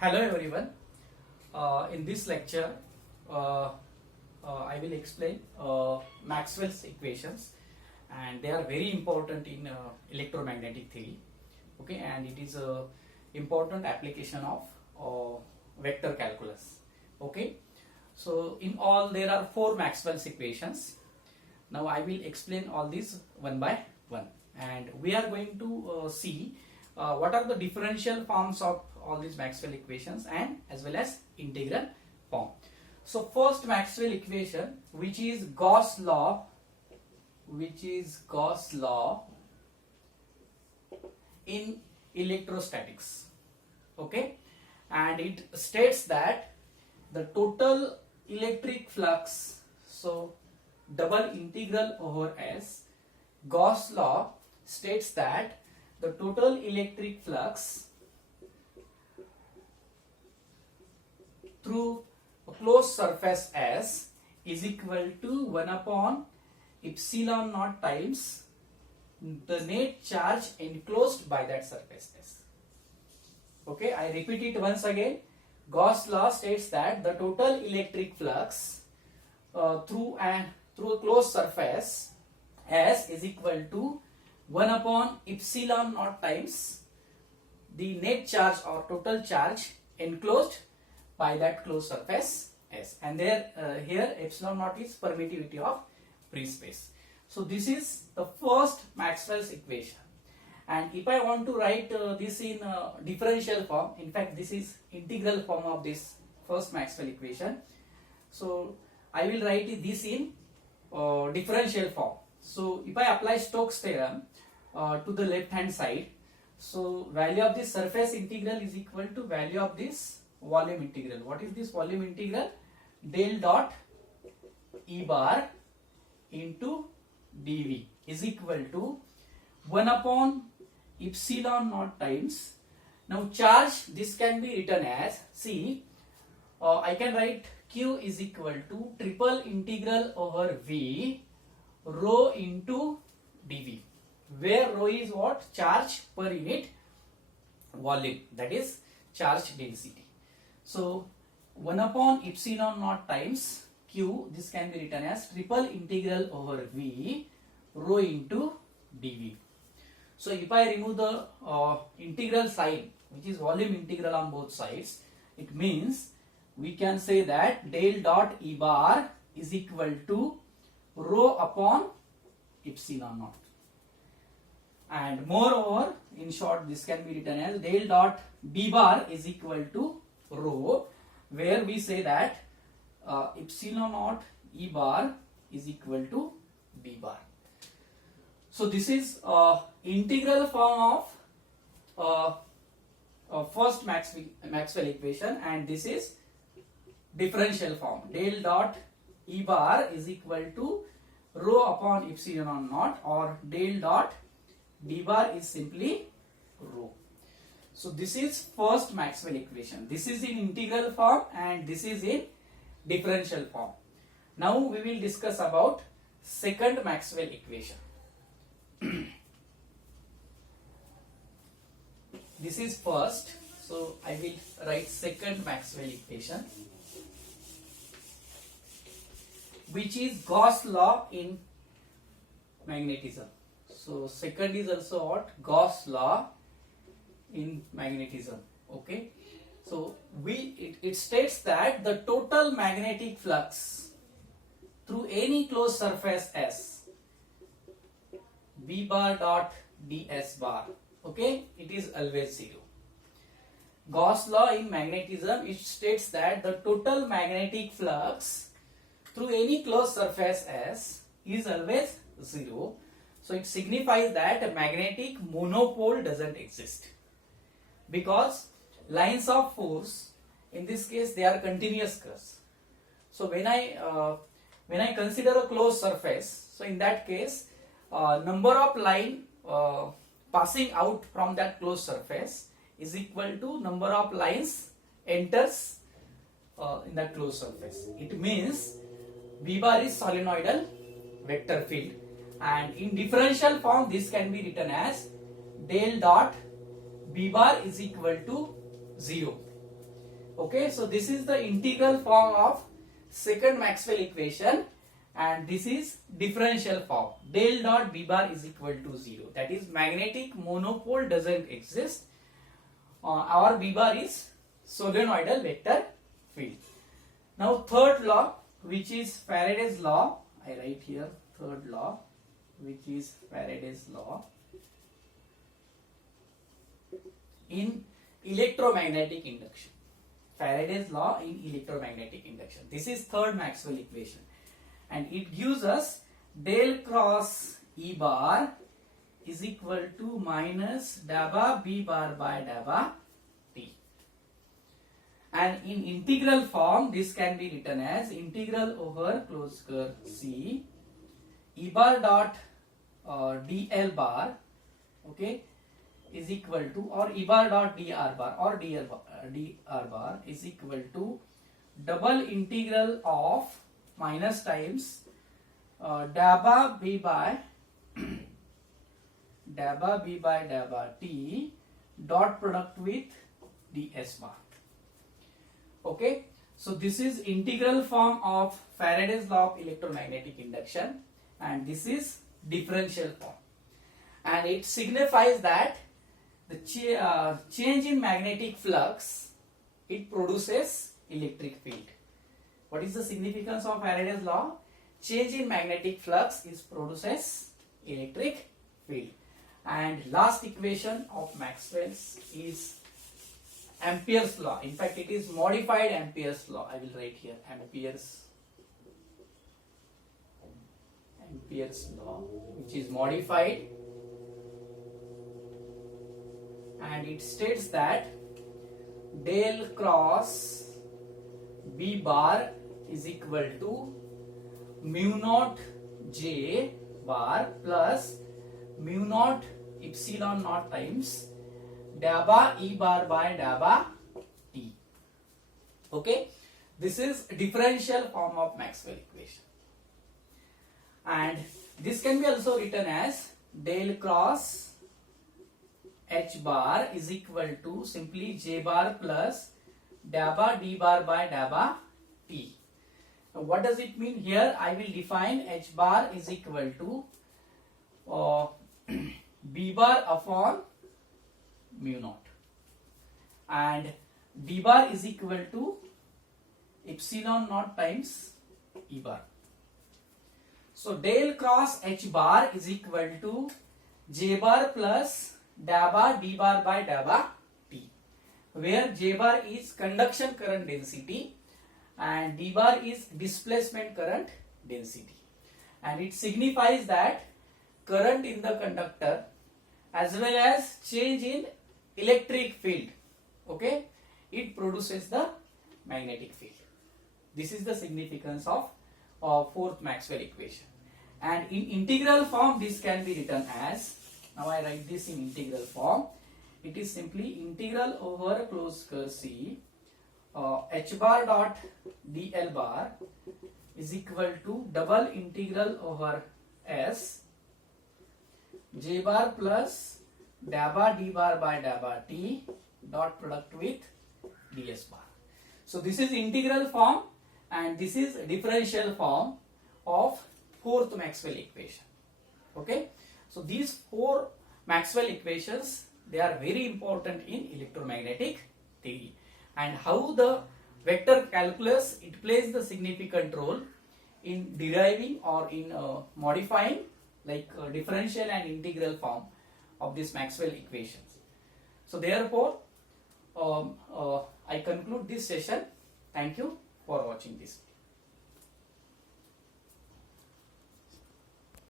Hello everyone. In this lecture, I will explain Maxwell's equations, and they are very important in electromagnetic theory. Okay, and it is a important application of vector calculus. Okay, so in all there are four Maxwell's equations. Now I will explain all these one by one, and we are going to see what are the differential forms of all these Maxwell equations and as well as integral form. So first Maxwell equation, which is Gauss law in electrostatics. Okay, and it states that the total electric flux, so double integral over S, Gauss law states that the total electric flux through a closed surface S is equal to 1 upon epsilon naught times the net charge enclosed by that surface S. Okay, I repeat it once again. Gauss law states that the total electric flux through a closed surface S is equal to 1 upon epsilon naught times the net charge or total charge enclosed by that closed surface S, and there here epsilon naught is permittivity of free space. So this is the first Maxwell's equation, and if I want to write this in differential form, in fact this is integral form of this first Maxwell equation, so I will write this in differential form. So if I apply Stokes theorem to the left hand side, so value of this surface integral is equal to value of this volume integral. What is this volume integral? Del dot E bar into dV is equal to 1 upon epsilon naught times. Now charge, this can be written as, see, I can write Q is equal to triple integral over V rho into dV, where rho is what? Charge per unit volume, that is charge density. So 1 upon epsilon naught times Q, this can be written as triple integral over V rho into dV. So if I remove the integral sign, which is volume integral on both sides, it means we can say that del dot E bar is equal to rho upon epsilon naught. And moreover, in short, this can be written as del dot B bar is equal to rho, where we say that epsilon naught E bar is equal to B bar. So this is integral form of first Maxwell equation, and this is differential form. Del dot E bar is equal to rho upon epsilon naught, or del dot B bar is simply rho. So this is first Maxwell equation. This is in integral form and this is in differential form. Now we will discuss about second Maxwell equation. This is first, so I will write second Maxwell equation, which is Gauss law in magnetism. So second is also what? Gauss law in magnetism. Okay, so it states that the total magnetic flux through any closed surface S, V bar dot ds bar, okay, it is always 0. Gauss law in magnetism, it states that the total magnetic flux through any closed surface S is always 0. So it signifies that a magnetic monopole doesn't exist, because lines of force, in this case they are continuous curves. So when I consider a closed surface, so in that case number of line passing out from that closed surface is equal to number of lines enters in that closed surface. It means V bar is solenoidal vector field, and in differential form this can be written as del dot B bar is equal to 0. Okay, so this is the integral form of second Maxwell equation, and this is differential form. Del dot B bar is equal to 0. That is, magnetic monopole doesn't exist. Our B bar is solenoidal vector field. Now third law, which is Faraday's law. I write here third law, which is Faraday's law in electromagnetic induction. Faraday's law in electromagnetic induction. This is third Maxwell equation, and it gives us del cross E bar is equal to minus dabba B bar by dabba T. And in integral form, this can be written as integral over closed curve C E bar dot dl bar, okay, is equal to, or E bar dot dr bar or dr bar is equal to double integral of minus times dabba B by dabba B by dabba T dot product with ds bar. Okay, so this is integral form of Faraday's law of electromagnetic induction, and this is differential form, and it signifies that the change in magnetic flux, it produces electric field. What is the significance of Faraday's law? Change in magnetic flux is produces electric field. And last equation of Maxwell's is Ampere's law. In fact, it is modified Ampere's law. I will write here Ampere's law, which is modified, and it states that del cross B bar is equal to mu naught J bar plus mu naught epsilon naught times dabba E bar by dabba T. Okay, this is differential form of Maxwell equation, and this can be also written as del cross H bar is equal to simply J bar plus dabba D bar by dabba T. Now what does it mean here? I will define H bar is equal to B bar upon mu naught, and D bar is equal to epsilon naught times E bar. So del cross H bar is equal to J bar plus dabba D bar by dabba T, where J bar is conduction current density and D bar is displacement current density, and it signifies that current in the conductor as well as change in electric field, okay, it produces the magnetic field. This is the significance of fourth Maxwell equation, and in integral form this can be written as, now I write this in integral form, it is simply integral over closed curve C H bar dot dl bar is equal to double integral over S J bar plus dabba D bar by dabba T dot product with ds bar. So this is integral form, and this is differential form of fourth Maxwell equation. Okay, so these four Maxwell equations, they are very important in electromagnetic theory, and how the vector calculus, it plays the significant role in deriving or in modifying like differential and integral form of this Maxwell equations. So therefore I conclude this session. Thank you for watching this.